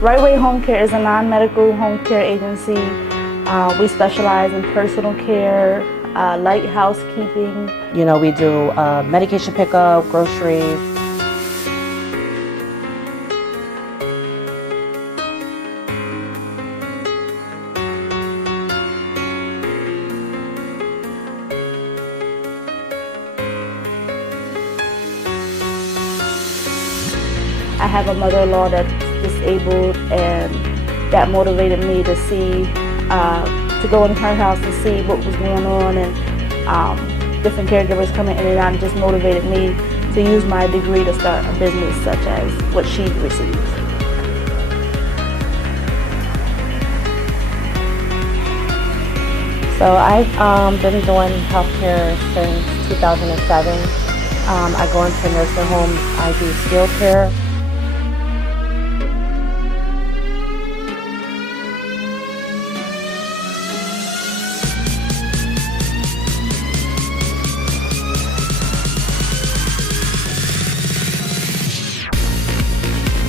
Right Way Home Care is a non-medical home care agency. We specialize in personal care, light housekeeping. You know, we do medication pickup, groceries. I have a mother-in-law that's disabled, and that motivated me to see, to go in her house to see what was going on, and different caregivers coming in and out, and just motivated me to use my degree to start a business such as what she receives. So I've been doing healthcare since 2007. I go into nursing homes, I do skilled care.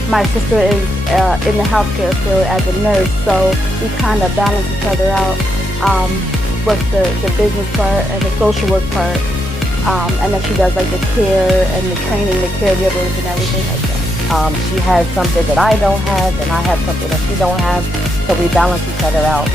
My sister is in the healthcare field as a nurse, so we kind of balance each other out with the business part and the social work part, and then she does like the care and the training, the caregivers and everything like that. She has something that I don't have, and I have something that she don't have, so we balance each other out.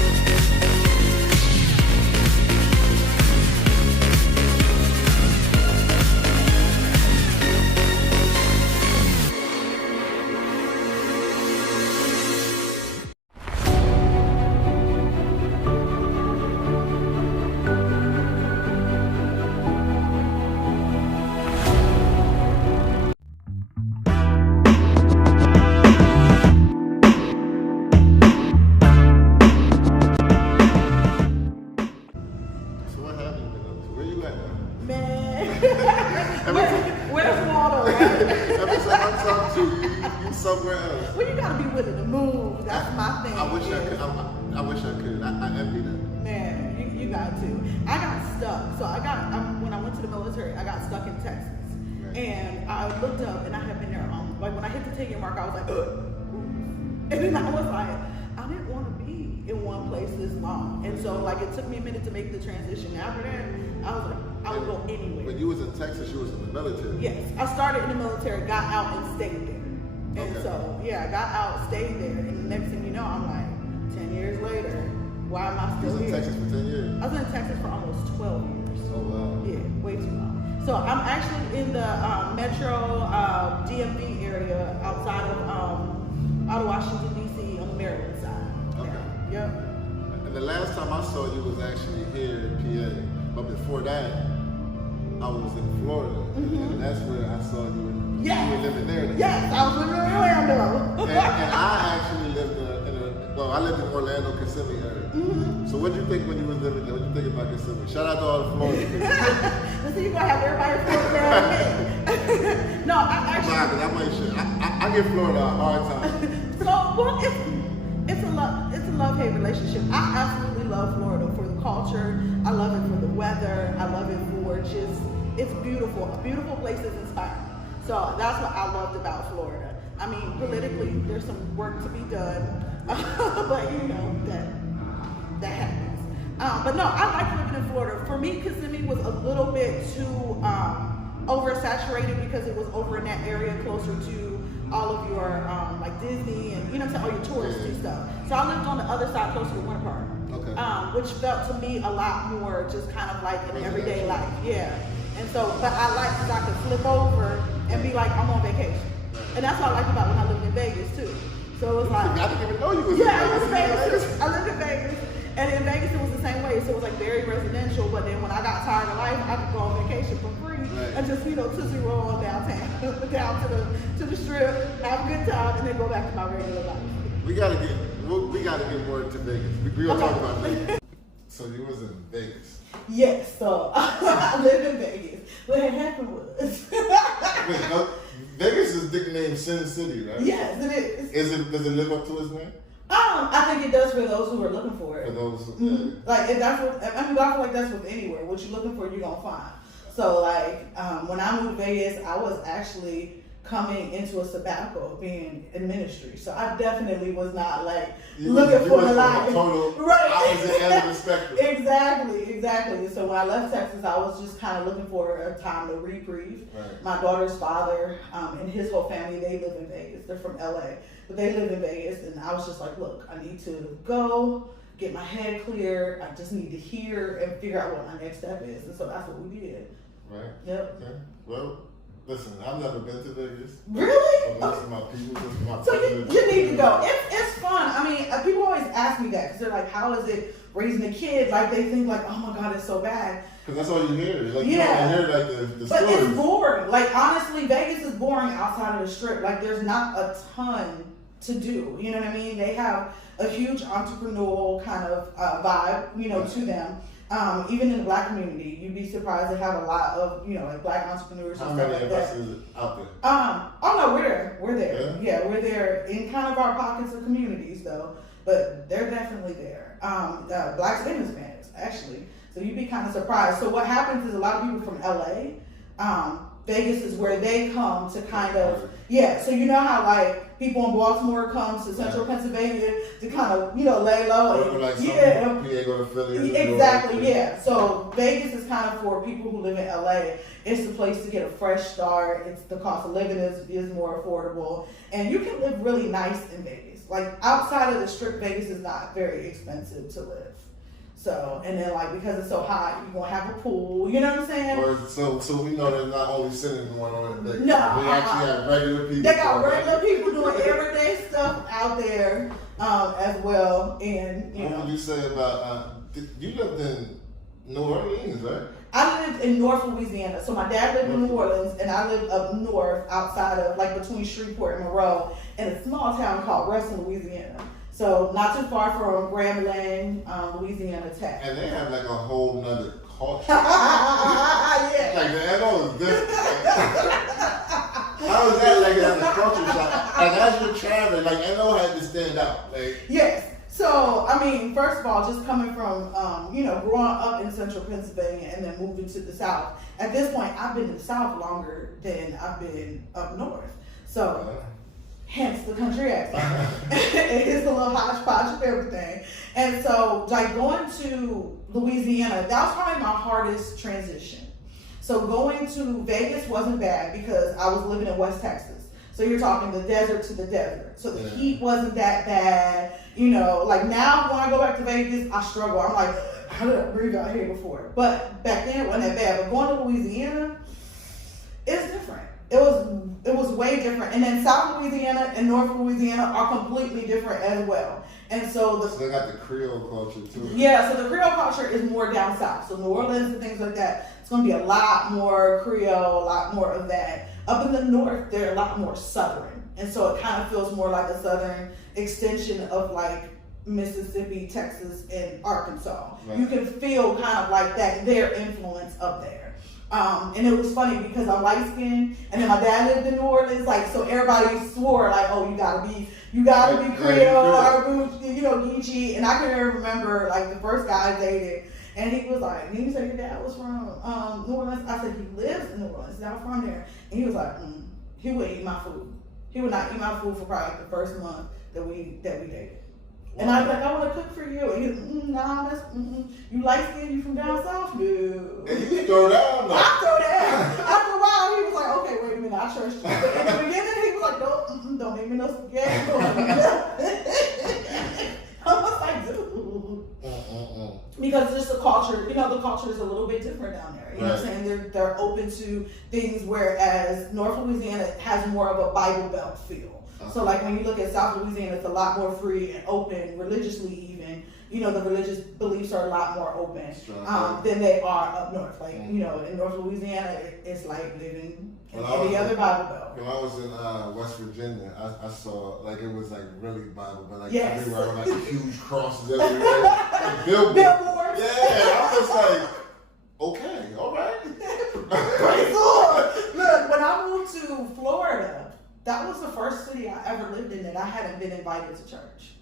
Where's Waldo, right? Every time I talk to you, you somewhere else. Well, you gotta be willing to move. That's my thing. I wish I could. I wish I could. I envy that. Man, you got to. I got stuck. So when I went to the military, I got stuck in Texas. Right. And I looked up, and I had been there, like when I hit the 10-year mark, I was like, ugh. And then I was like, I didn't want to be in one place this long. And so like it took me a minute to make the transition. After that, I was like, I would go anywhere. When you was in Texas, you was in the military. Yes, I started in the military, got out and stayed there. And so, yeah, I got out, stayed there. And the next thing you know, I'm like, 10 years later, why am I still here? You was in Texas for 10 years? I was in Texas for almost 12 years. Oh, wow. Yeah, way too long. So I'm actually in the metro DMV area outside of out of Washington, D.C. on the Maryland side. Okay. Yep. And the last time I saw you was actually here in PA. But before that, I was in Florida. Mm-hmm. And that's where I saw you. Yes. You were living there. Yes, I was living in Orlando. and I actually lived I lived in Orlando, Kissimmee area. Mm-hmm. So what did you think when you was living there? What did you think about Kissimmee? Shout out to all the Floridians. Listen, you're going to have everybody in Florida around me. No, I actually... I give Florida a hard time. So, well, it's a love-hate relationship. I absolutely love Florida for the culture. I love it for the weather. I love it for just, it's beautiful. A beautiful place is inspiring. So that's what I loved about Florida. I mean, politically, there's some work to be done, but you know, that happens. But no, I like living in Florida. For me, Kissimmee was a little bit too oversaturated because it was over in that area closer to all of your like Disney and, you know what I'm saying, all your touristy stuff. So I lived on the other side closer to Winter Park, okay. Which felt to me a lot more just kind of like an everyday life, yeah. And so, but I like because I could flip over and be like, I'm on vacation. And that's what I liked about when I lived in Vegas too. So it was like, I didn't even know you was I was in Vegas. I lived in Vegas. And in Vegas, it was the same way. So it was like very residential. But then when I got tired of life, I could go on vacation for free and just, you know, tootsie roll downtown, down to the strip, have a good time, and then go back to my regular life. We gotta get more into Vegas. We gonna talk about Vegas. So you was in Vegas. Yes, so I lived in Vegas. What had happened was Vegas is nicknamed Sin City, right? Yes, it is. Does it live up to its name? I think it does for those who are looking for it. For those like, if that's what, I mean, I feel like that's with anywhere. What you're looking for, you're gonna find. So like, when I moved to Vegas, I was actually coming into a sabbatical, being in ministry. So I definitely was not like You looking for the life. Total Right. opposite end of the spectrum. Exactly. So when I left Texas, I was just kind of looking for a time to reprieve. Right. My daughter's father and his whole family, they live in Vegas. They're from LA, but they live in Vegas. And I was just like, look, I need to go, get my head clear. I just need to hear and figure out what my next step is. And so that's what we did. Right. Yep. Okay. Well, listen, I've never been to Vegas. Really? But listen, my people, So you need to go. It's fun. I mean, people always ask me that because they're like, how is it raising a kid? Like they think like, oh my God, it's so bad. Because that's all you hear. Like, Yeah. you don't hear like the But stories. it's boring. Like honestly, Vegas is boring outside of the strip. Like there's not a ton to do. You know what I mean? They have a huge entrepreneurial kind of vibe, to them. Even in the Black community, you'd be surprised they have a lot of, like Black entrepreneurs How and stuff many like of us that. is out there? Oh no, we're there. Yeah? Yeah, we're there in kind of our pockets of communities though, but they're definitely there. Blacks and Hispanics actually. So you'd be kind of surprised. So what happens is a lot of people from LA, Vegas is where they come to kind of, so you know how like people in Baltimore come to central Pennsylvania to kind of, lay low. Or like Yeah. some PA go to Philly. Exactly, yeah. So Vegas is kind of for people who live in LA. It's the place to get a fresh start. It's the cost of living is more affordable. And you can live really nice in Vegas. Like outside of the strip, Vegas is not very expensive to live. So, and then like because it's so hot, you're gonna have a pool. You know what I'm saying? Or so we know there's not only sinning going on in Vegas. No, we actually have regular people. They got regular people doing everyday stuff out there as well. And What would you say about you lived in New Orleans, right? I lived in North Louisiana. So my dad lived in New Orleans, and I lived up north outside of like between Shreveport and Monroe in a small town called Ruston, Louisiana. So not too far from Grambling, Louisiana Tech. And they have like a whole nother culture. Yeah. Like the NO is different. How is that like as a culture shock? And as you're traveling, like NO had to stand out. Like Yes. So, I mean, first of all, just coming from, growing up in central Pennsylvania and then moving to the South. At this point, I've been in the South longer than I've been up north. So, hence the country accent. It's a little hodgepodge of everything. And so, like going to Louisiana, that was probably my hardest transition. So going to Vegas wasn't bad because I was living in West Texas. So you're talking the desert to the desert. So the heat wasn't that bad. Like now when I go back to Vegas, I struggle. I'm like, how did I breathe out here before? But back then it wasn't that bad. But going to Louisiana, it's different. It was way different. And then South Louisiana and North Louisiana are completely different as well. And so they got the Creole culture too. Yeah, so the Creole culture is more down south. So New Orleans and things like that, it's going to be a lot more Creole, a lot more of that. Up in the north, they're a lot more southern. And so it kind of feels more like a southern extension of like Mississippi, Texas, and Arkansas. Right. You can feel kind of like that, their influence up there. And it was funny because I'm light skinned and then my dad lived in New Orleans, like, so everybody swore like, oh, you gotta be Creole or, Geechee. And I can remember like the first guy I dated and he was like, you said your dad was from New Orleans? I said, he lives in New Orleans, not from there. And he was like, he wouldn't eat my food. He would not eat my food for probably like the first month that we dated. And I was like, I want to cook for you. And he was, nah, you light skinned, you from down south? No. And you throw down though. I throw down. After a while, he was like, okay, wait a minute, I trust you. But in the beginning, he was like, no, don't make me no spaghetti. I was like, dude. Because it's just the culture, the culture is a little bit different down there. You know what I'm saying? They're open to things, whereas North Louisiana has more of a Bible Belt feel. So like when you look at South Louisiana, it's a lot more free and open, religiously even. The religious beliefs are a lot more open than they are up north. Like, in North Louisiana, it's like living in any other Bible Belt. When I was in West Virginia, I saw, like, it was, like, really Bible, but, like, yes. everywhere, like, huge crosses everywhere. Like, billboards. Yeah, I was like, okay, all right. Praise the Lord. Look, when I moved to Florida, that was the first city I ever lived in that I hadn't been invited to church.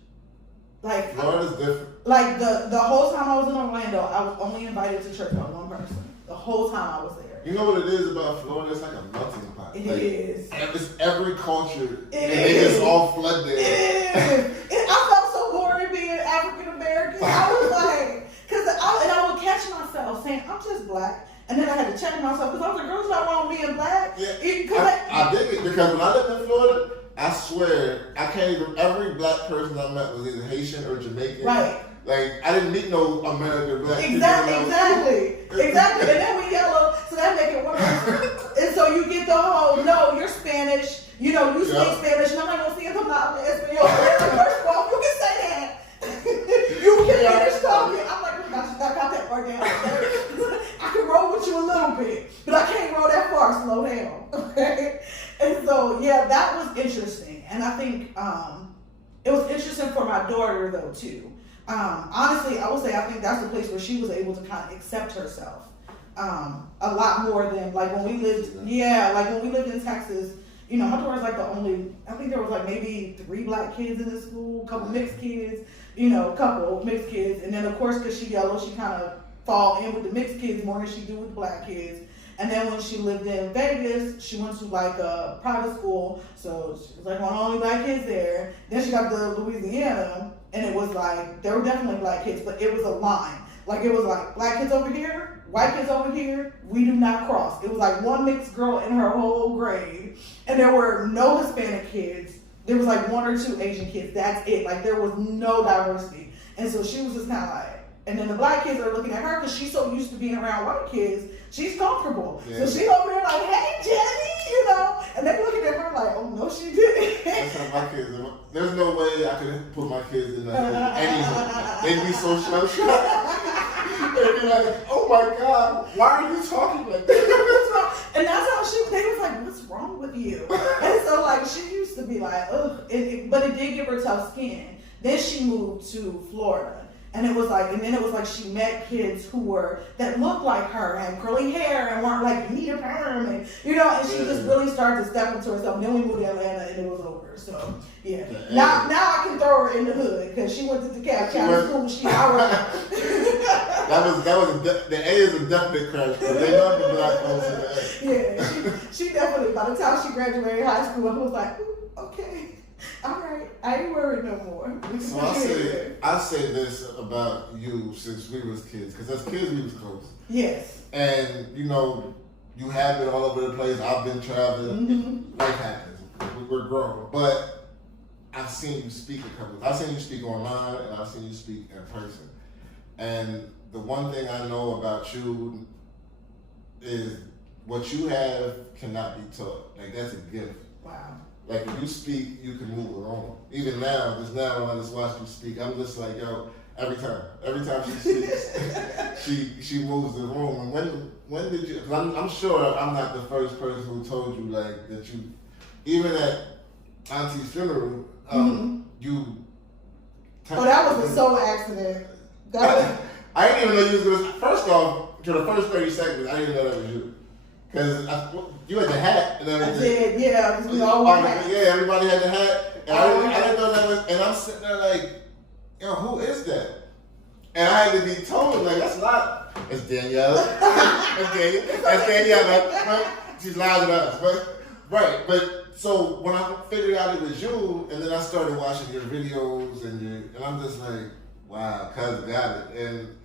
Like Florida's different. Like the whole time I was in Orlando, I was only invited to church by one person. The whole time I was there. You know what it is about Florida? It's like a melting pot. It like, is. It's every culture. It is. is. All flood there. It is. I felt so boring being African American. I was like, and I would catch myself saying, I'm just black. And then I had to check myself because I was like, girl, it's not wrong being black. Yeah. I dig it because when I lived in Florida, I swear, I can't even, every black person I met was either Haitian or Jamaican. Right. Like, I didn't meet no American black people. Exactly. And then we yellow, so that make it worse. And so you get the whole, no, you're Spanish, you speak Spanish, and I'm like, no, see, I'm not Espanol. First of all, you can say that. You can finish talking. I'm like, I got that part down. I can roll with you a little bit, but I can't roll that far. Slow down, okay? And so, yeah, that was interesting. And I think it was interesting for my daughter, though, too. Honestly, I would say I think that's the place where she was able to kind of accept herself a lot more than like when we lived. Yeah, like when we lived in Texas. My daughter was like the only. I think there was like maybe 3 black kids in the school, a couple mixed kids. Couple mixed kids, and then of course because she yellow, she kind of fall in with the mixed kids more than she do with the black kids. And then when she lived in Vegas, she went to like a private school, so she was like one of the only black kids there. Then she got to Louisiana, and it was like, there were definitely black kids, but it was a line. Like it was like, black kids over here, white kids over here, we do not cross. It was like one mixed girl in her whole grade, and there were no Hispanic kids. There was like 1 or 2 Asian kids, that's it. Like there was no diversity. And so she was just kind of like, and then the black kids are looking at her because she's so used to being around white kids, she's comfortable. Yeah. So she's over there like, hey, Jenny, and they're looking at her like, oh, no, she didn't. That's how my kids are. There's no way I could put my kids in that anyway. They'd be so shocked. They'd be like, oh my God, why are you talking like that? And that's how they was like, what's wrong with you? And so like, she used to be like, ugh, but it did give her tough skin. Then she moved to Florida. And it was like she met kids that looked like her, had curly hair and weren't like, you need a perm, and she just really started to step into herself. And then we moved to Atlanta and it was over. So yeah. Now I can throw her in the hood because she went to DeKalb County School. She already. The A is a definite crush, but they know the black folks in the A. Yeah, she definitely, by the time she graduated high school, I was like, ooh, okay. All right, I ain't worried no more. So I say this about you since we was kids, because as kids we was close. Yes. And you have it all over the place. I've been traveling. Mm-hmm. Life happens. We're grown, but I've seen you speak I've seen you speak online, and I've seen you speak in person. And the one thing I know about you is what you have cannot be taught. Like that's a gift. Wow. Like if you speak, you can move along. Even now, when I just watch you speak, I'm just like, yo, every time she speaks, she moves the room. And when did you? Cause I'm sure I'm not the first person who told you like that you, even at Auntie's funeral, you. Oh, that was a solo accident. I didn't even know you was gonna. First off, to the first 30 seconds, I didn't know that was you. Because you had the hat and everything. I did, yeah, because we all wore hats. Yeah, everybody had the hat. And I didn't know that was, and I'm sitting there like, yo, who is that? And I had to be told, like, that's not, it's Daniela. That's Daniela. Right? She's louder than us. But so when I figured out it was you, and then I started watching your videos, and I'm just like, wow, cuz got it. And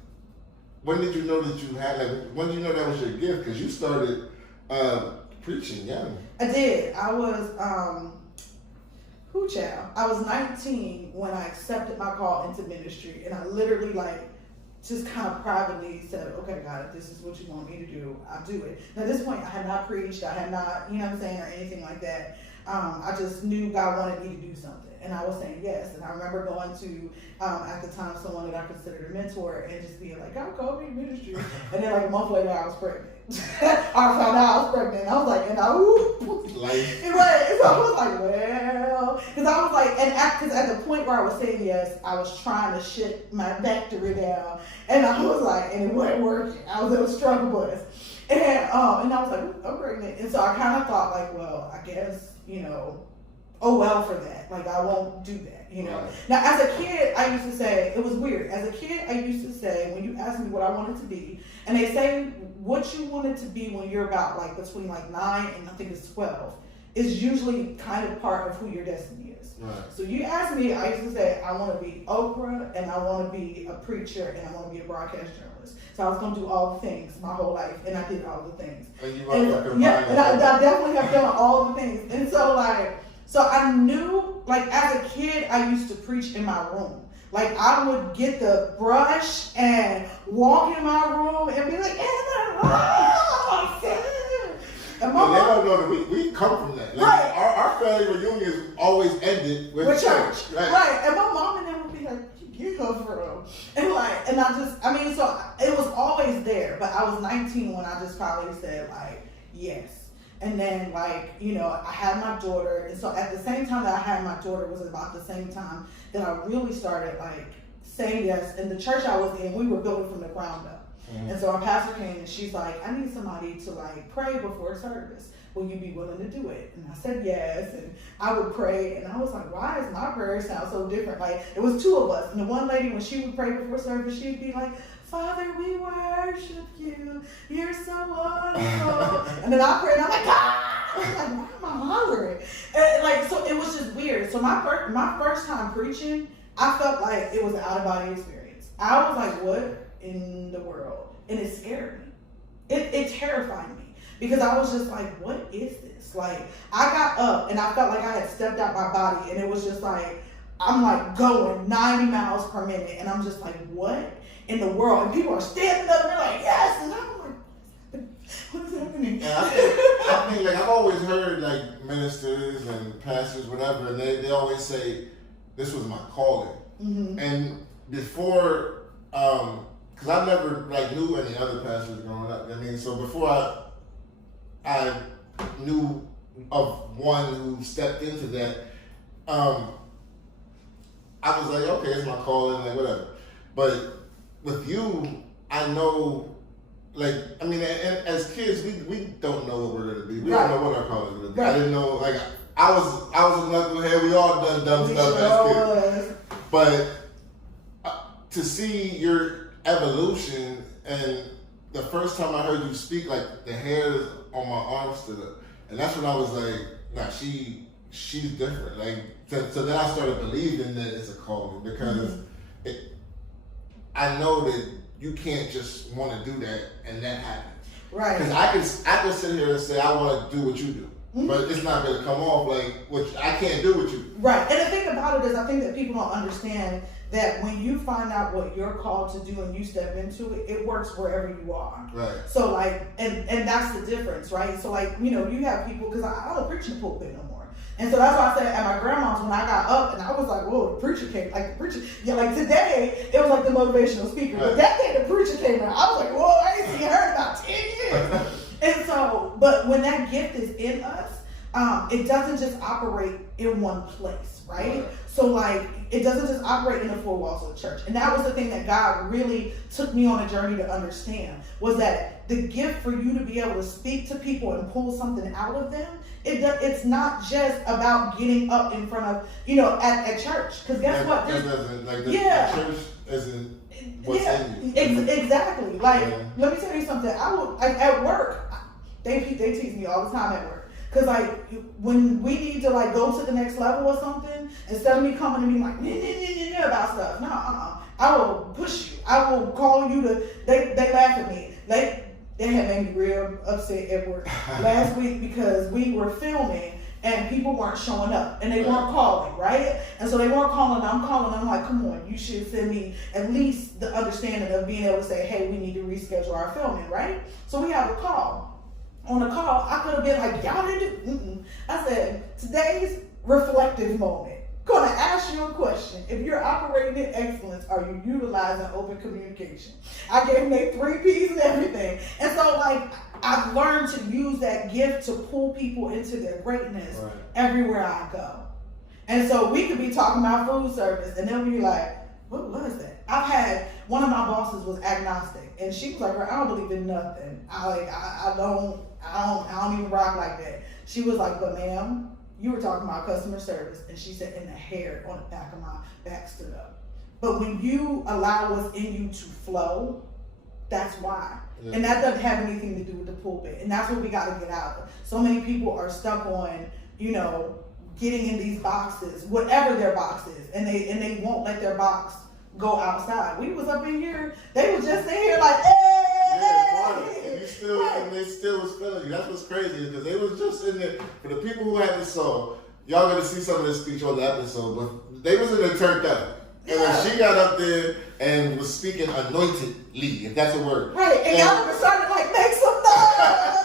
when did you know that you had, when did you know that was your gift? Because you started preaching young. I did. I was, I was 19 when I accepted my call into ministry, and I literally just kind of privately said, okay, God, if this is what you want me to do, I'll do it. And at this point, I had not preached, I had not, you know what I'm saying, or anything like that. I just knew God wanted me to do something. And I was saying yes. And I remember going to, at the time, someone that I considered a mentor and just being like, God called me to ministry. And then a month later, I was pregnant. I found out I was pregnant. I was like, and I, ooh. Life. So I was like, well. Because I was like, because at the point where I was saying yes, I was trying to shut my victory down. And I was like, and it wasn't working. I was in a struggle bus. And I was like, I'm pregnant. And so I kind of thought well, I guess, oh well for that. Like, I won't do that, you know. Right. Now, as a kid, I used to say, it was weird. As a kid, I used to say, when you asked me what I wanted to be, and they say what you wanted to be when you're about like between like 9 and I think it's 12, is usually kind of part of who your destiny is. Right. So you asked me, I used to say, I want to be Oprah, and I want to be a preacher, and I want to be a broadcast journalist. So I was going to do all the things my whole life, and I did all the things. And you And I definitely have done all the things. And so I knew, like, as a kid, I used to preach in my room. Like, I would get the brush and walk in my room and be like, and my they don't know that we come from that. Like, right. Our family reunions always ended with church. Right. And my mom and them would be like, get her from. And so it was always there. But I was 19 when I just probably said, like, yes. And then, like, you know, I had my daughter. And so at the same time that I had my daughter was about the same time that I really started, like, saying yes. And the church I was in, we were building from the ground up. Mm-hmm. And so our pastor came and she's like, I need somebody to, like, pray before service. Will you be willing to do it? And I said yes. And I would pray. And I was like, why does my prayer sound so different? Like, it was two of us. And the one lady, when she would pray before service, she'd be like, Father, we worship you. You're so wonderful. And then I prayed, and I'm like, ah! I was like, why am I hollering? And, like, so it was just weird. So my first time preaching, I felt like it was an out-of-body experience. I was like, what in the world? And it scared me. It terrified me. Because I was just like, what is this? Like, I got up and I felt like I had stepped out my body, and it was just like, I'm like going 90 miles per minute, and I'm just like, what in the world? And people are standing up and they're like, yes, and I'm like, what is happening? And I think like I've always heard like ministers and pastors, whatever, and they always say, this was my calling. Mm-hmm. And before, because I never like knew any other pastors growing up. I mean, so before I knew of one who stepped into that, I was like, okay, it's my calling, like whatever. But with you, I know, like, I mean, and as kids, we don't know what we're gonna be. We don't know what our calling is gonna be. Right. I didn't know, like, I was a knucklehead. We all done dumb stuff as kids. But to see your evolution, and the first time I heard you speak, like the hairs on my arm stood up, and that's when I was like, nah, she's different. Like, so then I started believing that it's a calling, because I know that you can't just want to do that and that happens. Right. Because I can sit here and say I want to do what you do. But it's not going to come off like what I can't do what you do. Right. And the thing about it is, I think that people don't understand that when you find out what you're called to do and you step into it, it works wherever you are. Right. So like, and that's the difference, right? So like, you know, you have people, because I don't preach in the pulpit no more. And so that's why I said at my grandma's, when I got up and I was like, whoa, the preacher came, like the preacher, yeah, like today, it was like the motivational speaker. Right. But that day the preacher came out, I was like, whoa, I ain't seen her in about 10 years. And so, but when that gift is in us, it doesn't just operate in one place, right? So like, it doesn't just operate in the four walls of the church. And that was the thing that God really took me on a journey to understand, was that the gift for you to be able to speak to people and pull something out of them, it's not just about getting up in front of, you know, at church. Because guess what? The church isn't what's in you. Exactly. Like, let me tell you something. At work, they tease me all the time at work. Because, like, when we need to, like, go to the next level or something, instead of me coming to me like, about stuff, no, I will push you. I will call you to, they laugh at me. They had made me real upset at work last week because we were filming and people weren't showing up and they weren't calling, right? And so they weren't calling, I'm calling, I'm like, come on, you should send me at least the understanding of being able to say, hey, we need to reschedule our filming, right? So we have a call. On a call, I could have been like, y'all didn't do. I said, today's reflective moment. Gonna ask you a question. If you're operating in excellence, are you utilizing open communication? I gave them their 3 P's and everything. And so, like, I've learned to use that gift to pull people into their greatness everywhere I go. And so we could be talking about food service, and they'll be like, what was that? I've had, one of my bosses was agnostic, and she was like, I don't believe in nothing. I don't even rock like that. She was like, but ma'am, you were talking about customer service, and she said, and the hair on the back of my back stood up. But when you allow what's in you to flow, that's why. Yeah. And that doesn't have anything to do with the pulpit. And that's what we got to get out of. So many people are stuck on, you know, getting in these boxes, whatever their box is, and they won't let their box go outside. We was up in here, they was just in here like, hey! And you still, and they still was feeling you. That's what's crazy, because they was just in there. For the people who haven't saw, y'all gonna see some of this speech on the episode, but they was in there turned up. And when she got up there and was speaking anointedly, if that's a word. Right, and y'all ever started like, make some noise!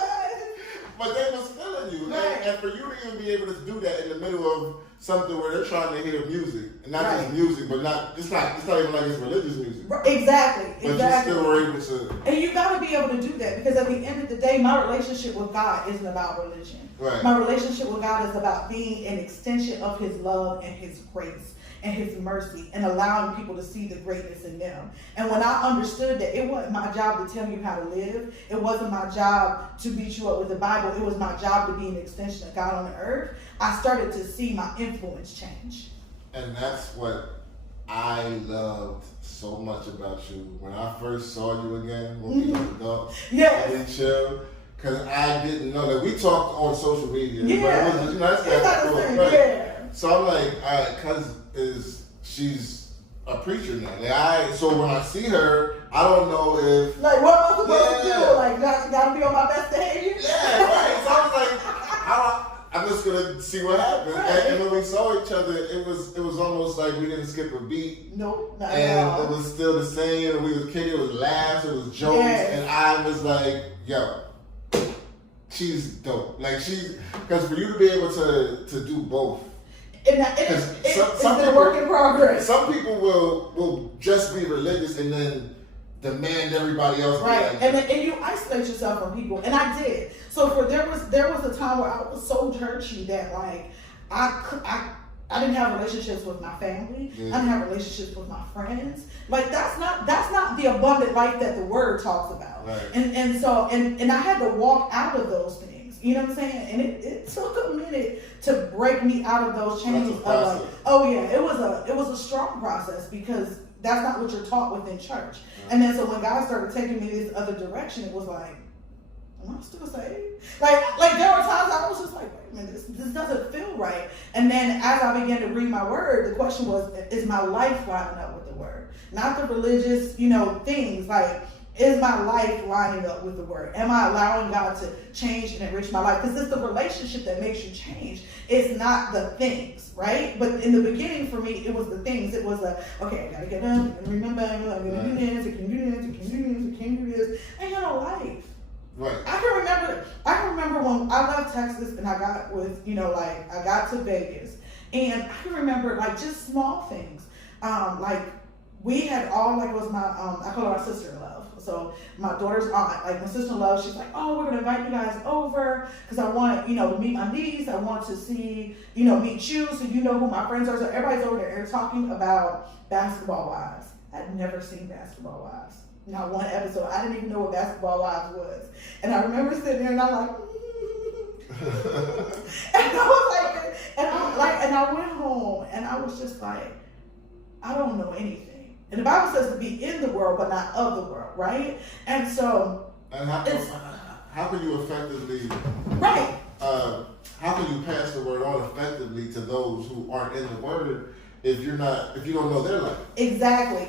But they was feeling you. Right. And for you to even be able to do that in the middle of something where they're trying to hear music, and not just music, but it's not even like it's religious music. Exactly. But you still were able to. And you got to be able to do that, because at the end of the day, my relationship with God isn't about religion. Right. My relationship with God is about being an extension of His love and His grace and His mercy, and allowing people to see the greatness in them. And when I understood that it wasn't my job to tell you how to live, it wasn't my job to beat you up with the Bible, it was my job to be an extension of God on the earth, I started to see my influence change. And that's what I loved so much about you. When I first saw you again, when we were adults, and chill, because I didn't know that. We talked on social media, but it was, that's that cool, right? So I'm like, all right, cuz she's a preacher now. Like, so when I see her, I don't know if like what am I supposed to do? Like, gotta be on my best behavior. Yeah, right. So I was like, I'm just gonna see what happens. Right. And when we saw each other, it was almost like we didn't skip a beat. Nope, not and at all. It was still the same. And we was kicking, it was laughs, it was jokes, and I was like, yo, she's dope. Like because for you to be able to do both. And it's a work in progress. Some people will just be religious and then demand everybody else. Right, and you isolate yourself from people, and I did. So there was a time where I was so churchy that like I didn't have relationships with my family. I didn't have relationships with my friends. Like that's not the abundant life that the Word talks about. Right. And so I had to walk out of those things. You know what I'm saying? And it took a minute to break me out of those chains. Of like, oh yeah, it was a strong process, because that's not what you're taught within church. Right. And then so when God started taking me this other direction, it was like, am I still saved? Like there were times I was just like, wait a minute, this doesn't feel right. And then as I began to read my Word, the question was, is my life lining up with the Word? Not the religious, things. Like, is my life lining up with the Word? Am I allowing God to change and enrich my life? Because it's the relationship that makes you change. It's not the things, right? But in the beginning, for me, it was the things. It was okay, I gotta get up and remember, I'm gonna do this, I can do this, I can do this, I can do this. I ain't got no life. Right. I can remember when I left Texas and I got I got to Vegas, and I can remember just small things. We had all it was my I call her my sister-in-law. So my daughter's aunt, my sister-in-law, she's like, oh, we're gonna invite you guys over because I want to meet my niece. I want to see meet you, so you know who my friends are. So everybody's over there talking about Basketball Wives. I'd never seen Basketball Wives. Not one episode. I didn't even know what Basketball Wives was. And I remember sitting there and I'm like, and I was and I went home and I was just like, I don't know anything. And the Bible says to be in the world, but not of the world, right? And so, how can you effectively, right? How can you pass the word on effectively to those who aren't in the Word if you don't know their life? Exactly.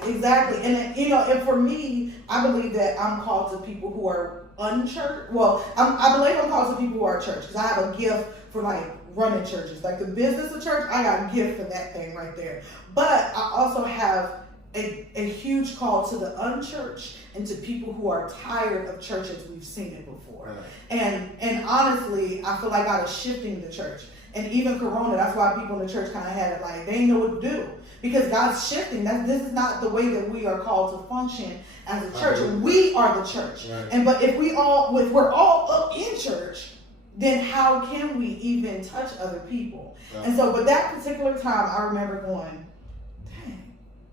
And and for me, I believe that I'm called to people who are unchurched. Well, I believe I'm called to people who are church, because I have a gift for running churches, the business of church. I got a gift for that thing right there. But I also have a huge call to the unchurched and to people who are tired of church as we've seen it before. Right. And honestly, I feel like God is shifting the church. And even Corona, that's why people in the church kind of had it they didn't know what to do. Because God's shifting. This is not the way that we are called to function as a church. We are the church. Right. But if we're all up in church, then how can we even touch other people? Right. And so, but that particular time, I remember going,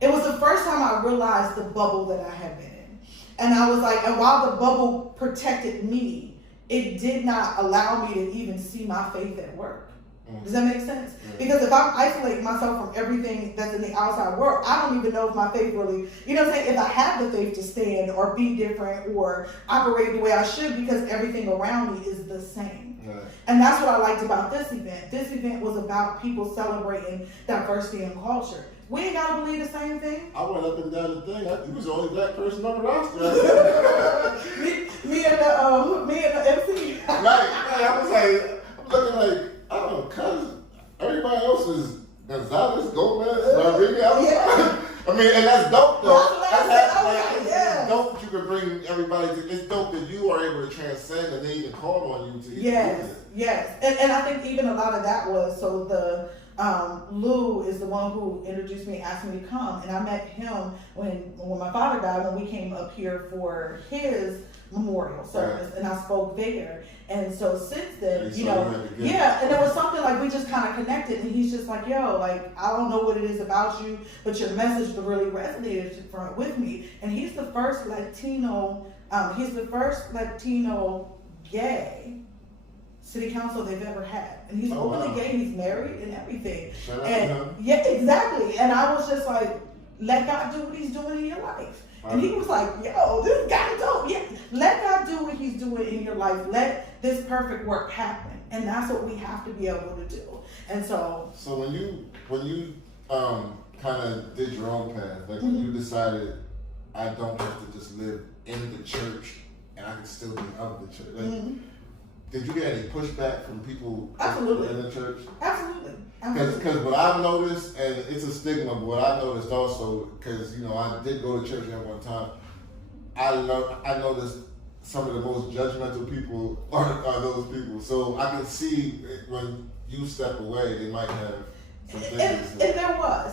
it was the first time I realized the bubble that I had been in. And I was and while the bubble protected me, it did not allow me to even see my faith at work. Does that make sense? Because if I'm isolating myself from everything that's in the outside world, I don't even know if my faith really, you know what I'm saying? If I have the faith to stand or be different or operate the way I should, because everything around me is the same. Right. And that's what I liked about this event. This event was about people celebrating diversity in culture. We ain't gotta believe the same thing. I went up and down the thing. You was the only black person on the roster. me and the MC. I was like, I'm looking like, I don't know, cuz everybody else is Gonzalez, Gomez, Rodriguez. I mean, and that's dope though. It's dope that you can bring everybody to. It's dope that you are able to transcend and they even called on you to. Yes. And I think even a lot of that was so the. Lou is the one who introduced me, asked me to come, and I met him when my father died, when we came up here for his memorial service, and I spoke there. And so since then, and it was something like we just kind of connected, and he's just like, yo, like, I don't know what it is about you, but your message really resonated with me. And he's the first Latino gay city council they've ever had, and he's openly gay, he's married and everything. Yeah, exactly. And I was just like, let God do what he's doing in your life. And he was like, yo, this guy dope. Yeah, let God do what he's doing in your life. Let this perfect work happen. And that's what we have to be able to do. And so when you kind of did your own path, like when you decided I don't have to just live in the church and I can still be of the church. Like, did you get any pushback from people in the church? Absolutely. Because what I've noticed, and it's a stigma, but what I noticed also, because I did go to church at one time, I noticed some of the most judgmental people are those people. So I can see when you step away, they might have some things. And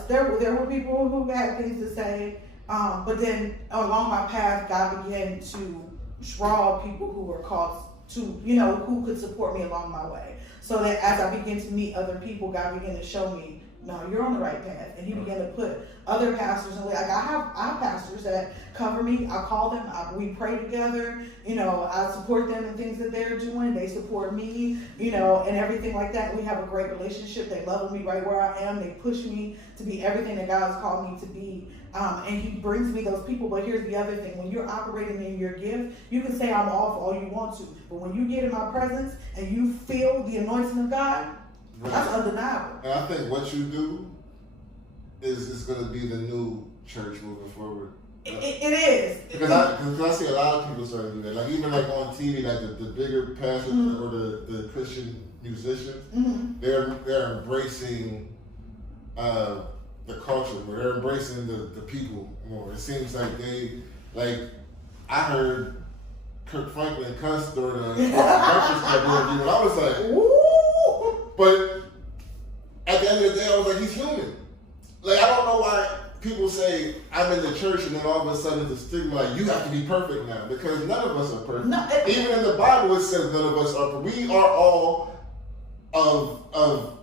there were people who had things to say, but then along my path, God began to draw people who were called to, who could support me along my way. So that as I began to meet other people, God began to show me, no, you're on the right path. And he began to put other pastors in. Like I have pastors that cover me. I call them. We pray together. I support them in things that they're doing. They support me. And everything like that. We have a great relationship. They love me right where I am. They push me to be everything that God has called me to be. And he brings me those people. But here's the other thing. When you're operating in your gift, you can say I'm off all you want to. But when you get in my presence and you feel the anointing of God, that's undeniable. And I think what you do is going to be the new church moving forward. It is. Because I see a lot of people starting to do that. Like even like on TV, like the bigger pastors or the Christian musicians, they're embracing the culture, but they're embracing the people more. It seems like I heard Kirk Franklin cuss during a Breakfast Club interview, and I was like, ooh. But at the end of the day, I was like, he's human. Like, I don't know why people say I'm in the church and then all of a sudden it's a stigma like you have to be perfect now, because none of us are perfect. No, even in the Bible it says none of us are perfect. We are all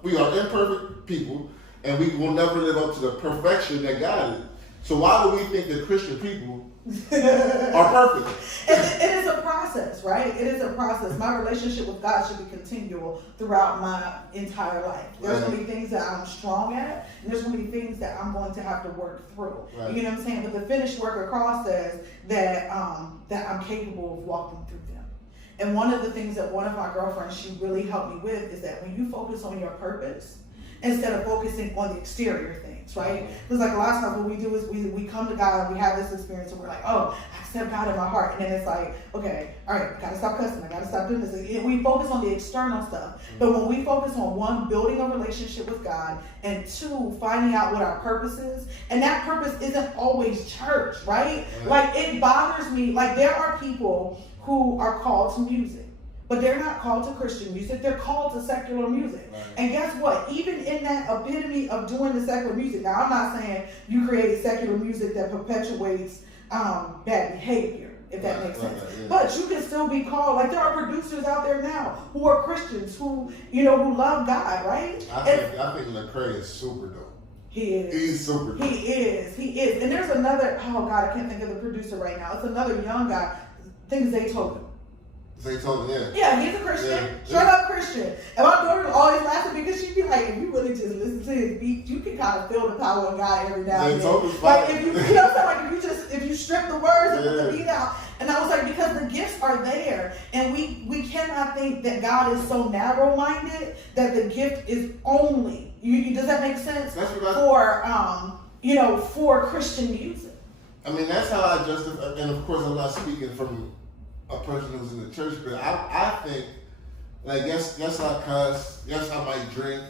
we are imperfect people, and we will never live up to the perfection that God is. So why do we think that Christian people are perfect? It is a process, right? It is a process. My relationship with God should be continual throughout my entire life. There's going to be things that I'm strong at, and there's going to be things that I'm going to have to work through. Right. You know what I'm saying? But the finished work of cross says that I'm capable of walking through them. And one of the things that one of my girlfriends, she really helped me with is that when you focus on your purpose, instead of focusing on the exterior things, right? Because like a lot of times what we do is we come to God and we have this experience and we're like, oh, I accept God in my heart. And then it's like, okay, all right, gotta stop cussing. I gotta stop doing this. And we focus on the external stuff. But when we focus on one, building a relationship with God, and two, finding out what our purpose is, and that purpose isn't always church, right? Like it bothers me. Like there are people who are called to music, but they're not called to Christian music. They're called to secular music. Right. And guess what? Even in that epitome of doing the secular music, now I'm not saying you create secular music that perpetuates bad behavior, if that makes sense. Yeah. But you can still be called, like there are producers out there now who are Christians, who love God, right? I think Lecrae is super dope. He is. He's super dope. He is. And there's another, oh God, I can't think of the producer right now. It's another young guy. I think it's Zaytoven. Zaytoven, yeah. Yeah, he's a Christian, Yeah. straight up Christian. And my daughter was always laughing because she'd be like, if you really just listen to his beat, you can kind of feel the power of God every now and then. Zaytoven's Like fire. if you know what I'm saying? Like if you strip the words and put the beat out. And I was like, because the gifts are there, and we cannot think that God is so narrow-minded that the gift is only. Does that make sense? That's what for Christian music. I mean, that's how I justify, and of course I'm not speaking from a person who's in the church, but I think, like, yes, I cuss, yes, I might drink,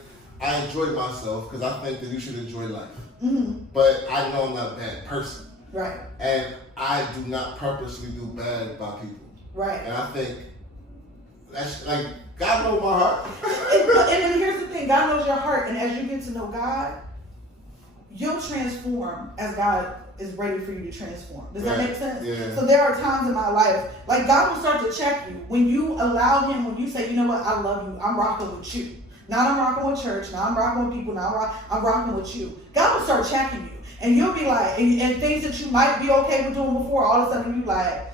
I enjoy myself, because I think that you should enjoy life. Mm-hmm. But I know I'm not a bad person. Right. And I do not purposely do bad by people. Right. And I think, that's, like, God knows my heart. And then here's the thing, God knows your heart, and as you get to know God, you'll transform as God is ready for you to transform. Does that make sense? Yeah. So there are times in my life, like God will start to check you. When you allow him, when you say, you know what, I love you, I'm rocking with you. Now I'm rocking with church, now I'm rocking with people, now I'm rocking with you. God will start checking you. And you'll be like, and things that you might be okay with doing before, all of a sudden you like,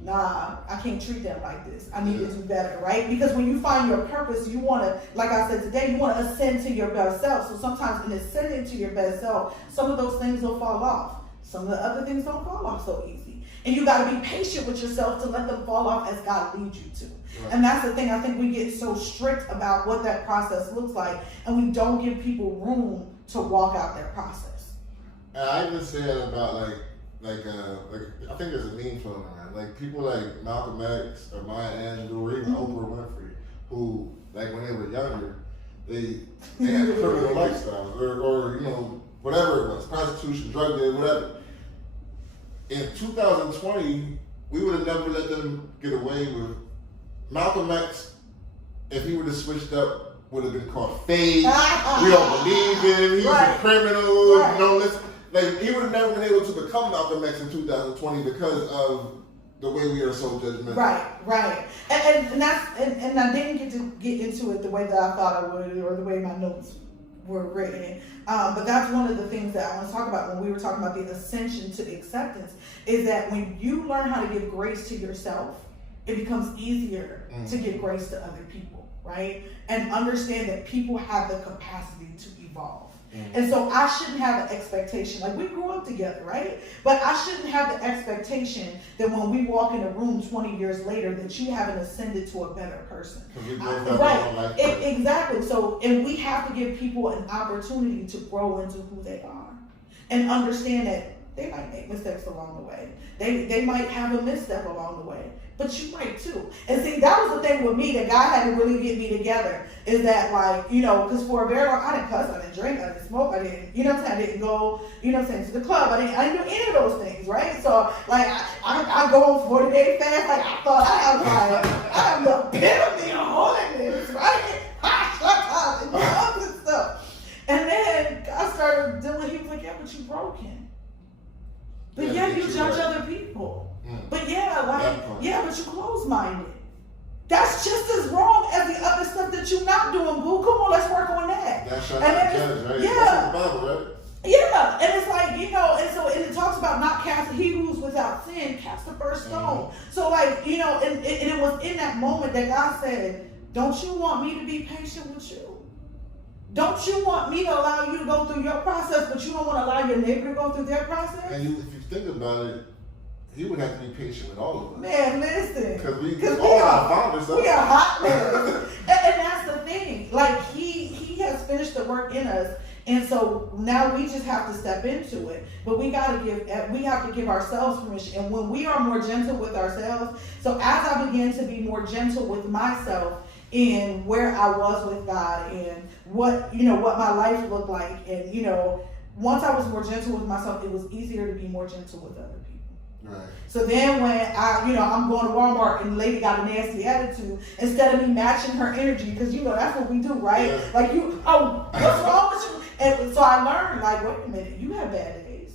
nah, I can't treat them like this. I need to do better, right? Because when you find your purpose, you want to, like I said today, you want to ascend to your best self. So sometimes in ascending to your best self, some of those things will fall off. Some of the other things don't fall off so easy. And you got to be patient with yourself to let them fall off as God leads you to. Right. And that's the thing. I think we get so strict about what that process looks like, and we don't give people room to walk out their process. And I even said about like I think there's a meme floating around. Like people like Malcolm X or Maya Angelou or even Oprah Winfrey, who like when they were younger, they had criminal lifestyles or whatever it was, prostitution, drug dealing, whatever. In 2020, we would have never let them get away with Malcolm X. If he would have switched up, would have been called fake. We don't believe him. He's a criminal. Right. Listen. Like he would have never been able to become Malcolm X in 2020 because of the way we are so judgmental. Right. And I didn't get into it the way that I thought I would, or the way my notes were written. But that's one of the things that I want to talk about when we were talking about the ascension to acceptance, is that when you learn how to give grace to yourself, it becomes easier to give grace to other people, right? And understand that people have the capacity to evolve. And so I shouldn't have an expectation, like we grew up together, right? But I shouldn't have the expectation that when we walk in a room 20 years later that you haven't ascended to a better person. Right, exactly. So, and we have to give people an opportunity to grow into who they are and understand that they might make mistakes along the way. They might have a misstep along the way, but you might too. And see, that was the thing with me that God had to really get me together, is that like, because for a very long, I didn't cuss, I didn't drink, I didn't smoke, I didn't, I didn't go, to the club, I didn't do any of those things, right? So like, I go on 40-day fast, like I thought I have the epitome of holiness, right? And all this stuff. And then God started dealing, he was like, yeah, but you broken. But yeah, you judge other people. But but you close-minded. That's just as wrong as the other stuff that you're not doing, boo. Come on, let's work on that. That's right. Right? Yeah. That's in the Bible, right? Yeah, and it's like, and it talks about not casting, he who's without sin, cast the first stone. So like, and it was in that moment that God said, don't you want me to be patient with you? Don't you want me to allow you to go through your process, but you don't want to allow your neighbor to go through their process? And if you think about it, he would have to be patient with all of us. Man, listen. Because we are founders. We are hot men. And that's the thing. Like, he has finished the work in us. And so now we just have to step into it. But we have to give ourselves permission. And when we are more gentle with ourselves, so as I began to be more gentle with myself in where I was with God and what my life looked like, and once I was more gentle with myself, it was easier to be more gentle with other people. Right. So then when I'm going to Walmart and the lady got a nasty attitude, instead of me matching her energy, because that's what we do, right? Yeah. Like what's wrong with you? And so I learned, like, wait a minute, you have bad days.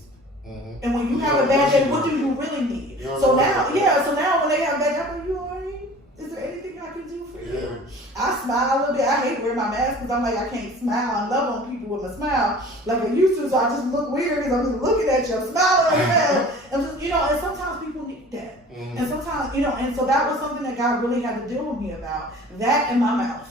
Mm-hmm. And when you have a bad day, what do you really need? So now when they have bad days, I'm like, you all right? Is there anything I can do for you? Yeah. I smile a little bit. I hate wearing my mask because I'm like, I can't smile and love on people with a smile like I used to. So I just look weird because I'm just looking at you. I'm smiling at you. I'm just, and sometimes people need that. And sometimes, and so that was something that God really had to deal with me about. That in my mouth.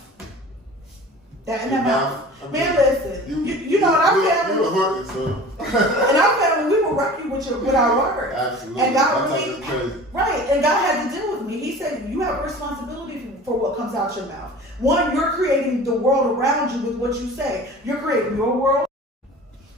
That in my mouth. Man, listen. You know what I'm saying? You were hurting, so. And our family, we were working with our word. Absolutely. And God really, right, and God had to deal with me. He said, you have a responsibility for what comes out your mouth. One, you're creating the world around you with what you say. You're creating your world.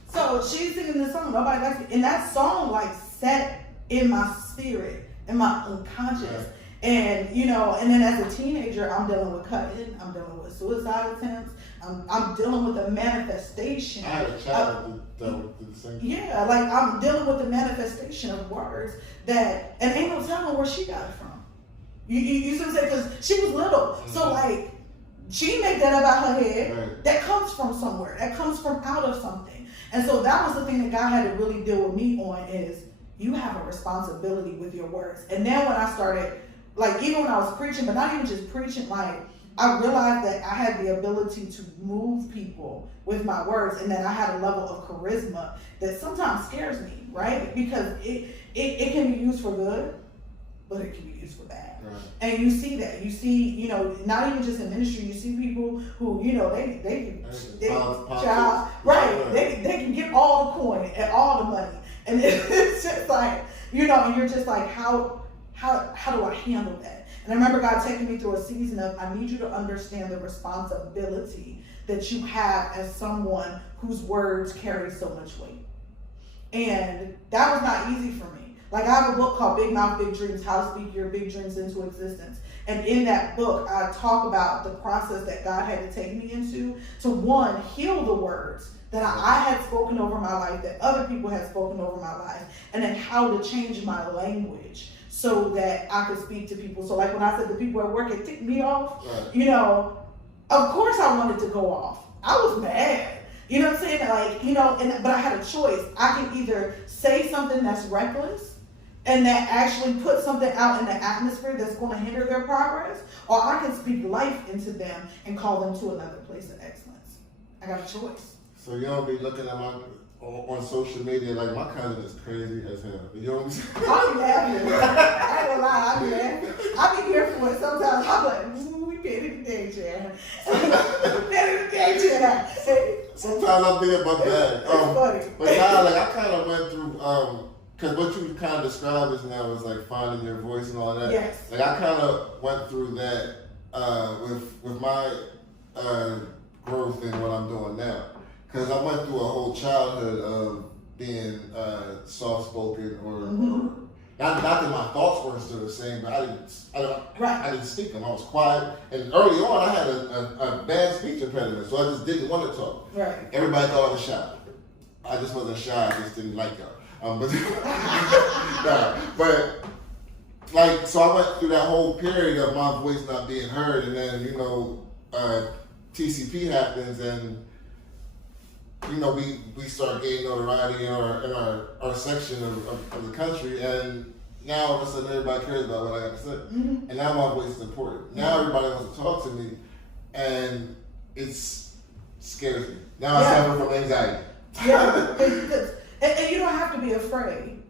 So she's singing this song, nobody likes it. And that song like set in my spirit, in my unconscious. And, and then as a teenager, I'm dealing with cutting, I'm dealing with suicide attempts, I'm dealing with the manifestation. I had a child that did the same thing. Yeah, like I'm dealing with the manifestation of words that, and ain't no telling where she got it from. You see what I'm saying? Because she was little. So like, she make that up out her head. Right. That comes from somewhere. That comes from out of something. And so that was the thing that God had to really deal with me on is you have a responsibility with your words. And then when I started, like even when I was preaching, but not even just preaching, like I realized that I had the ability to move people with my words and that I had a level of charisma that sometimes scares me, right? Because it can be used for good, but it can be used for bad. Right. And you see that. You see, not even just in ministry, you see people who, they can get all the coin and all the money. And it's just like, and you're just like, how do I handle that? And I remember God taking me through a season of, I need you to understand the responsibility that you have as someone whose words carry so much weight. And that was not easy for me. Like I have a book called Big Mouth, Big Dreams, How to Speak Your Big Dreams into Existence. And in that book, I talk about the process that God had to take me into to one, heal the words that I had spoken over my life, that other people had spoken over my life, and then how to change my language so that I could speak to people. So like when I said the people at work had ticked me off, of course I wanted to go off. I was mad. You know what I'm saying? Like, but I had a choice. I can either say something that's reckless and that actually puts something out in the atmosphere that's going to hinder their progress, or I can speak life into them and call them to another place of excellence. I got a choice. So you don't be looking at on social media like my cousin is crazy as hell. You know what I'm saying? I be laughing. I ain't gonna lie, I be laughing. I be here for it sometimes. I'm like, we been in the day chair. Sometimes I think about that. Funny. But now, like, I kind of went through, because what you kind of described as now is like finding your voice and all that. Yes. Like, I kind of went through that with my growth in what I'm doing now. Because I went through a whole childhood of being soft-spoken or not that my thoughts weren't still the same, but I didn't speak them. I was quiet. And early on, I had a bad speech impediment, so I just didn't want to talk. Right. Everybody thought I was shy. I just wasn't shy. I just didn't like y'all. But so I went through that whole period of my voice not being heard, and then TCP happens, and we start getting notoriety in our section of the country, and now all of a sudden everybody cares about what I got to say. And now my voice is important. Now everybody wants to talk to me, and it scares me. Now I suffer from anxiety. And you don't have to be afraid.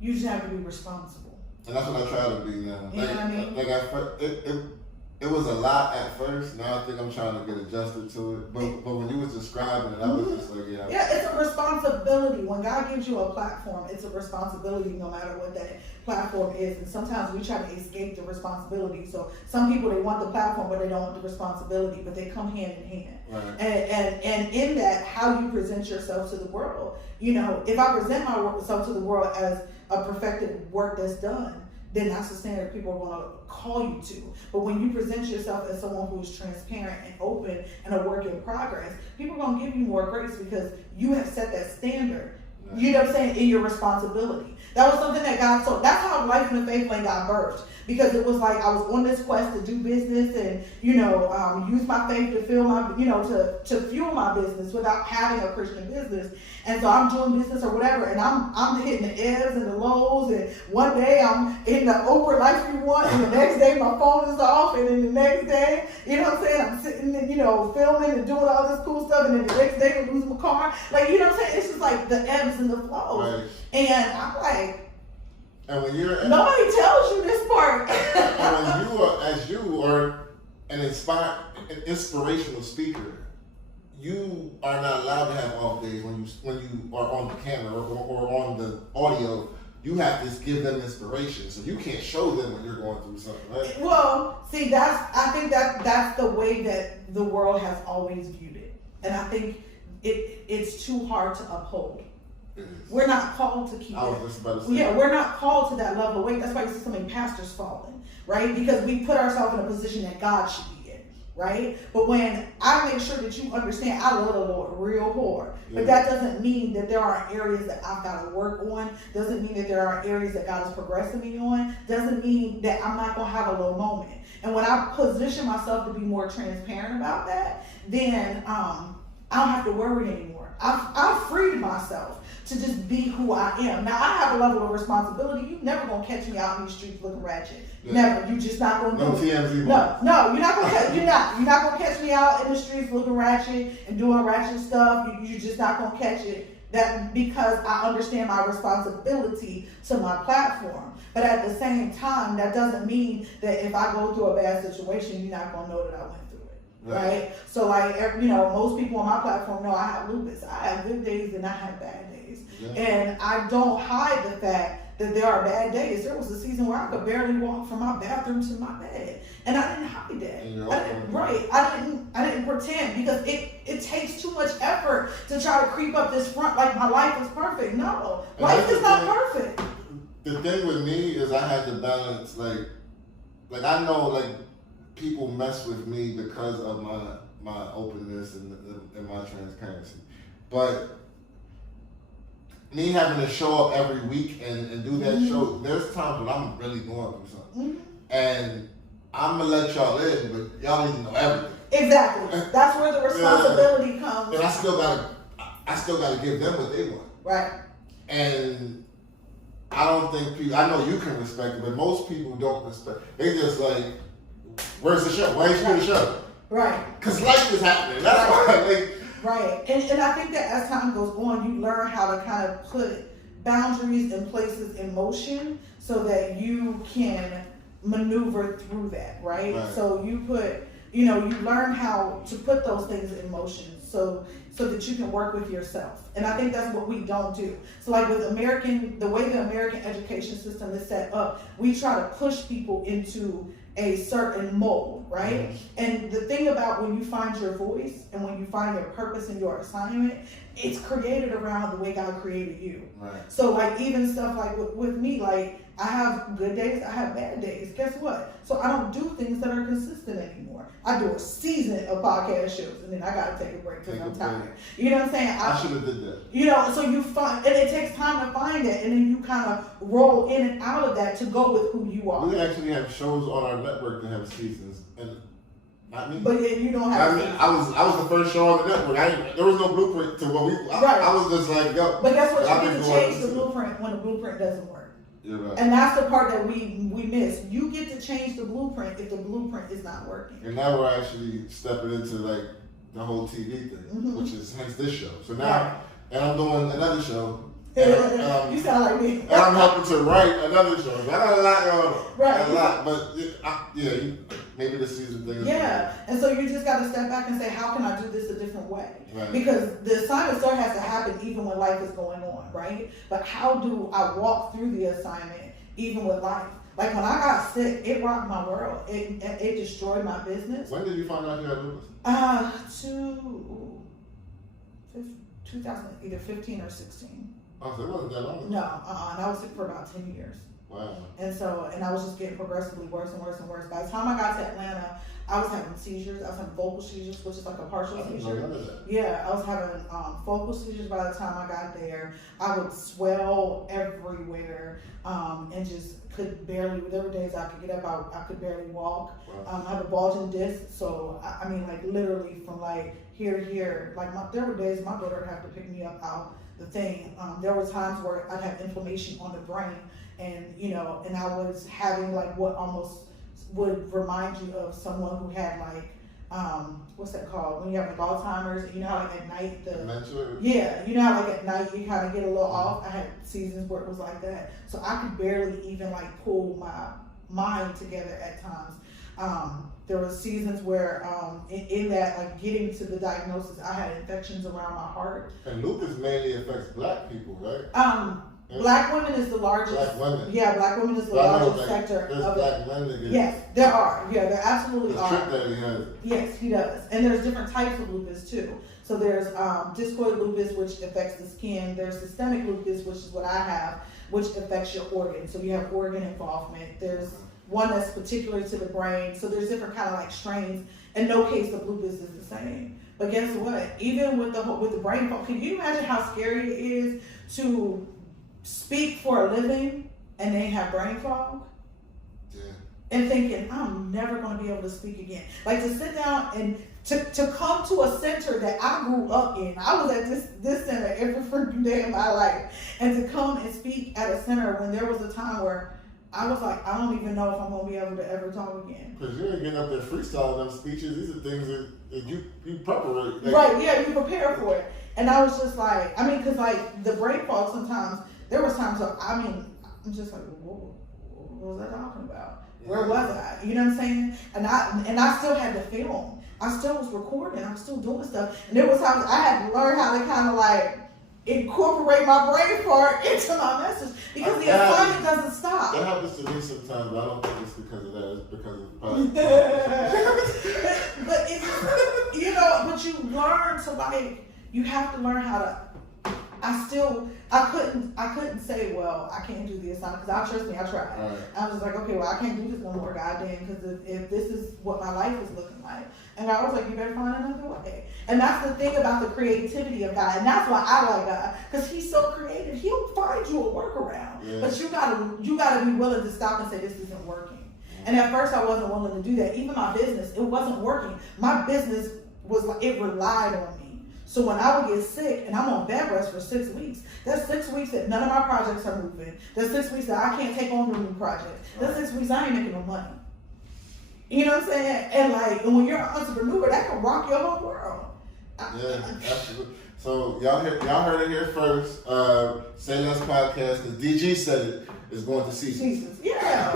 You just have to be responsible. And that's what I try to be now. You know what I mean? It was a lot at first. Now I think I'm trying to get adjusted to it. But when you was describing it, I was just like, yeah. Yeah, it's a responsibility. When God gives you a platform, it's a responsibility no matter what that platform is. And sometimes we try to escape the responsibility. So some people, they want the platform, but they don't want the responsibility. But they come hand in hand. Right. And in that, how you present yourself to the world. If I present myself to the world as a perfected work that's done, then that's the standard people are going to call you to. But when you present yourself as someone who is transparent and open and a work in progress, people are going to give you more grace because you have set that standard. Right. You know what I'm saying? In your responsibility. That was something that God, so that's how Life in the Faith Lane got birthed. Because it was like I was on this quest to do business and, use my faith to fuel my, to fuel my business without having a Christian business. And so I'm doing business or whatever, and I'm hitting the ebbs and the lows, and one day I'm in the Oprah life you want, and the next day my phone is off, and then the next day, I'm sitting, filming and doing all this cool stuff, and then the next day I'm losing my car. Like, it's just like the ebbs and the flows. Right. And I'm like, And when you're Nobody tells you this part. and when you are an inspirational speaker, you are not allowed to have off days when you are on the camera or on the audio. You have to give them inspiration, so you can't show them when you're going through something, right? Well, see, I think that's the way that the world has always viewed it, and I think it's too hard to uphold. We're not called to keep we're not called to that level of weight. That's why you see so many pastors falling, right? Because we put ourselves in a position that God should be in, right? But when I make sure that you understand, I love the Lord real hard, but that doesn't mean that there are areas that I've got to work on. Doesn't mean that there are areas that God is progressing me on. Doesn't mean that I'm not going to have a low moment. And when I position myself to be more transparent about that, then I don't have to worry anymore. I've freed myself to just be who I am. Now I have a level of responsibility. You're never gonna catch me out in these streets looking ratchet. Never. You just not gonna do it. No, you're not gonna catch. You're not gonna catch me out in the streets looking ratchet and doing ratchet stuff. You're just not gonna catch it. That because I understand my responsibility to my platform. But at the same time, that doesn't mean that if I go through a bad situation, you're not gonna know that I went through it. Right? So like, most people on my platform know I have lupus. I have good days and I have bad days. Yeah. And I don't hide the fact that there are bad days. There was a season where I could barely walk from my bathroom to my bed. And I didn't hide that. I didn't pretend, because it takes too much effort to try to creep up this front like my life is perfect. No, life is not perfect. The thing with me is I had to balance, like I know, like, people mess with me because of my openness and my transparency. But me having to show up every week and do that show, there's times when I'm really going through something. And I'm going to let y'all in, but y'all need to know everything. Exactly. That's where the responsibility comes. And I still got to give them what they want. Right. And I don't think people, I know you can respect it, but most people don't respect. They just like, where's the show? Why ain't you in the show? Right. Because life is happening. That's why. Right. And I think that as time goes on, you learn how to kind of put boundaries and places in motion so that you can maneuver through that, right? So you learn how to put those things in motion so that you can work with yourself. And I think that's what we don't do. So like with the way the American education system is set up, we try to push people into a certain mold, right? And the thing about when you find your voice and when you find your purpose and your assignment, it's created around the way God created you. Right. So like even stuff like with me, like I have good days, I have bad days. Guess what? So I don't do things that are consistent anymore. I do a season of podcast shows and then I gotta take a break because I'm tired. You know what I'm saying? I should have did that. So you find, and it takes time to find it, and then you kind of roll in and out of that to go with who you are. We actually have shows on our network that have seasons, and not me. But yeah, you don't have. I was the first show on the network. There was no blueprint to what we. I was just like, yo. But that's what you get to change the blueprint when the blueprint doesn't work. You're right. And that's the part that we miss. You get to change the blueprint if the blueprint is not working. And now we're actually stepping into like the whole TV thing, which is hence this show. So now, and I'm doing another show. And, you sound like me. And I'm helping to write another show. I got a lot going on. Right. A lot, but maybe the season thing. And so you just got to step back and say, how can I do this a different way? Right. Because the assignment still has to happen even when life is going on, right? But how do I walk through the assignment even with life? Like when I got sick, it rocked my world. It destroyed my business. When did you find out you had lupus? 2015 or 16. Oh, so it wasn't that long ago. No, and I was sick for about 10 years. Wow. And I was just getting progressively worse and worse and worse. By the time I got to Atlanta, I was having seizures. I was having vocal seizures, which is like a partial seizure. Yeah, I was having vocal seizures by the time I got there. I would swell everywhere and just could barely, there were days I could get up, I could barely walk. Wow. I have a bulging disc, so I mean like literally from like here to here. Like there were days my daughter would have to pick me up out the thing. There were times where I'd have inflammation on the brain and I was having like what almost would remind you of someone who had like what's that called? When you have like Alzheimer's, and you know how like at night Dementia? yeah, you know how like at night you kind of get a little off. I had seasons where it was like that, so I could barely even like pull my mind together at times. There were seasons where in that like getting to the diagnosis, I had infections around my heart. And lupus mainly affects black people, right? Black women is the largest. Black women. Yeah, black women is the largest sector there's of black it. men that get Yes, there are. Yeah, there absolutely are. Trick that he has. Yes, he does. And there's different types of lupus too. So there's discoid lupus, which affects the skin. There's systemic lupus, which is what I have, which affects your organs. So you have organ involvement. There's one that's particular to the brain. So there's different kind of like strains. And no case of lupus is the same. But guess what? Even with the brain fog, can you imagine how scary it is to speak for a living and they have brain fog? Yeah. And thinking, I'm never going to be able to speak again. Like to sit down and to come to a center that I grew up in. I was at this center every freaking day of my life. And to come and speak at a center when there was a time where I was like, I don't even know if I'm going to be able to ever talk again. Because you ain't getting up there freestyling them speeches. These are things that you prepare. Like, right, yeah, you prepare for it. And I was just like, I mean, because like the brain fog sometimes, there was times where, I mean, I'm just like, whoa, what was I talking about? Where was I? You know what I'm saying? And I still had to film. I still was recording. I was still doing stuff. And there was times I had to learn how to kind of like incorporate my brain part into my message because the assignment doesn't stop. That happens to me sometimes, but I don't think it's because of that. It's because of but it's, you know, but you learn to like, you have to learn how to. I couldn't say, well, I can't do the assignment because trust me, I tried. Right. I was just like, okay, well, I can't do this no more, goddamn, because if this is what my life is looking like, and God was like, you better find another way. And that's the thing about the creativity of God, and that's why I like God, because He's so creative. He'll find you a workaround, but you gotta be willing to stop and say, this isn't working. And at first, I wasn't willing to do that. Even my business, it wasn't working. My business was like, it relied on me. So when I would get sick and I'm on bed rest for 6 weeks, that's 6 weeks that none of my projects are moving. That's 6 weeks that I can't take on the new projects. That's 6 weeks I ain't making no money. You know what I'm saying? And like, and when you're an entrepreneur, that can rock your whole world. Yeah, absolutely. So y'all heard it here first. Say Less Podcast, because DG said it is going to seasons. Yeah.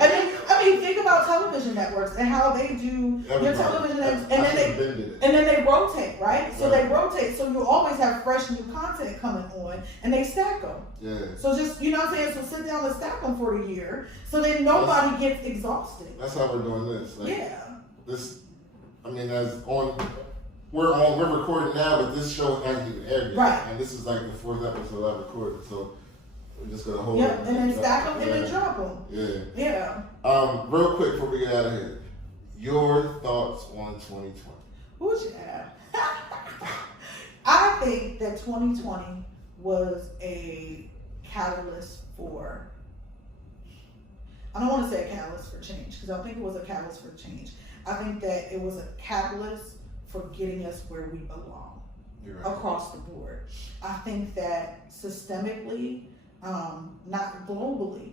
And then, I mean, think about television networks and how they do their television networks, and then they rotate, right? So they rotate, so you always have fresh new content coming on, and they stack them. Yeah. So just, you know what I'm saying? So sit down and stack them for a year, so then nobody gets exhausted. That's how we're doing this. Like, yeah. This, I mean, we're recording now, but this show hasn't even aired yet. Right. And this is like the 4th episode I recorded, so we're just gonna hold it. Yeah, and then stack them and then drop them. Yeah. Yeah. Real quick before we get out of here, your thoughts on 2020? What you have? I think that 2020 was a catalyst for, I don't want to say a catalyst for change, because I don't think it was a catalyst for change. I think that it was a catalyst for getting us where we belong across the board. I think that systemically, not globally,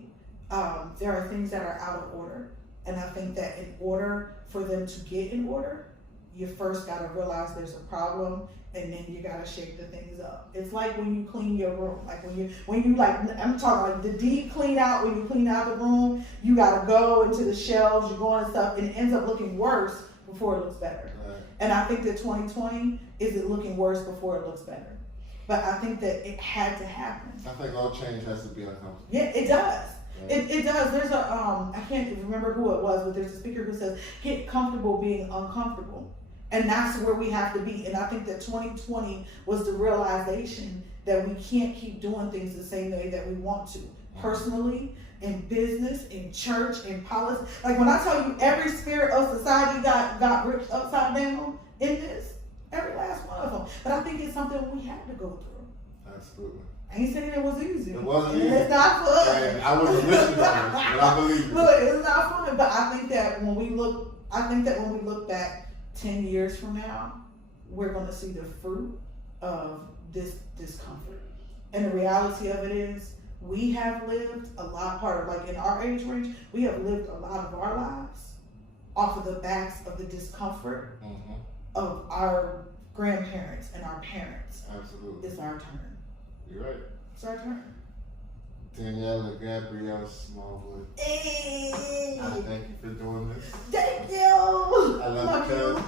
there are things that are out of order. And I think that in order for them to get in order, you first got to realize there's a problem, and then you got to shake the things up. It's like when you clean your room, like when you like, I'm talking like the deep clean out, when you clean out the room, you got to go into the shelves, you go into stuff, and it ends up looking worse before it looks better. Right. And I think that 2020 is it looking worse before it looks better. But I think that it had to happen. I think all change has to be uncomfortable. Yeah, it does. It does. There's a, I can't remember who it was, but there's a speaker who says, get comfortable being uncomfortable. And that's where we have to be. And I think that 2020 was the realization that we can't keep doing things the same way that we want to. Personally, in business, in church, in politics. Like when I tell you every sphere of society got ripped upside down in this, every last one of them. But I think it's something we had to go through. Absolutely. I ain't saying it was easy. It wasn't easy. It's not fun. And I wasn't listening to it, but I believe it. Look, it's not fun, but I think that when we look back 10 years from now, we're going to see the fruit of this discomfort. And the reality of it is, we have lived a lot part of, like in our age range, we have lived a lot of our lives off of the backs of the discomfort of our grandparents and our parents. Absolutely. It's our turn. You're right. It's our turn. Daniela Gabrielle Smallwood. Hey. I thank you for doing this. Thank you. I love you.